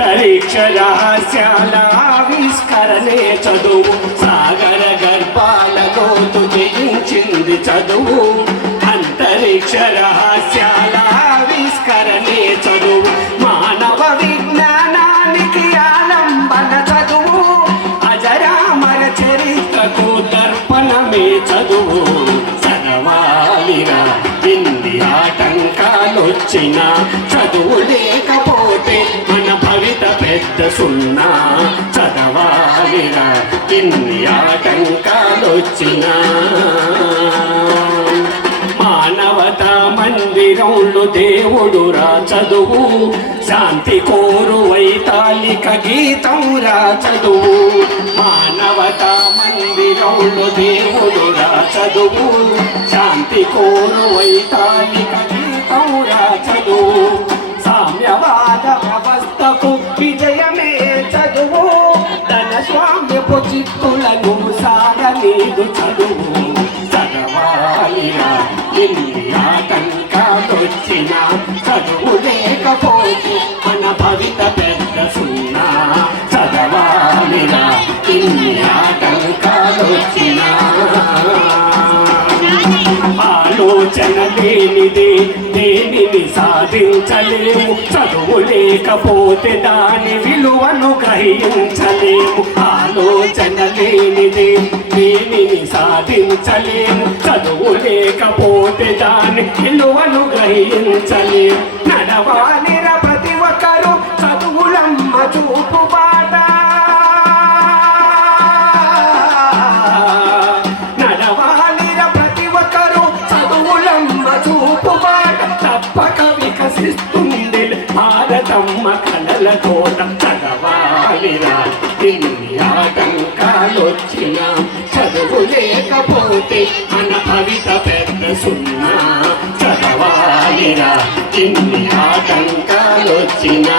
పరీక్ష రహస్యాల ఆవిష్కరణే చదువు. సాగర గర్భాల గోతు జయించింది చదువు. అంతరిక్ష రహస్యాల ఆవిష్కరణే చదువు. మానవ విజ్ఞానానికి ఆలంబన చదువు. అజరామర చరిత్రకు దర్పణమే చదువు. ఆటంకాలొచ్చిన చదువు లేకపోతే మన భవిత పెద్ద సున్నా. చదవాలిరా ఇన్ని ఆటంకాలొచ్చినా. మానవత మందిరంలో దేవుడు రా చదువు. శాంతి కోరు వైతాళిక గీతం రా చదువు. మానవత మందిరంలో దేవుడు రా చదువు. శాంతి కోరు వైతాళిక చిత్తులను సాగలేదు చదువు. చదవాలిరా ఎన్ని ఆటంకాలొచ్చిన చదువు లేకపోతే మన భవిత పెద్ద సున్నా. చదవాలిరా ఎన్ని ఆటంకాలొచ్చినా లేనిదే దేనిని సాధించలేము? చదువు లేకపోతే దాని విలువను గ్రహించలేము. ఆలోచన లేనిదే దేనిని సాధించలేము? చదువు లేకపోతే దాని విలువను గ్రహించలేము. నడవాలి వికసిస్తుంది భారతమ్మ కలల కోట చదవాలిరా ఇన్ని ఆటంకాలొచ్చిన చదువు లేకపోతే మన భవిత పెద్ద సున్నా చదవాలిరా. ఇన్ని ఆటంకాలొచ్చినా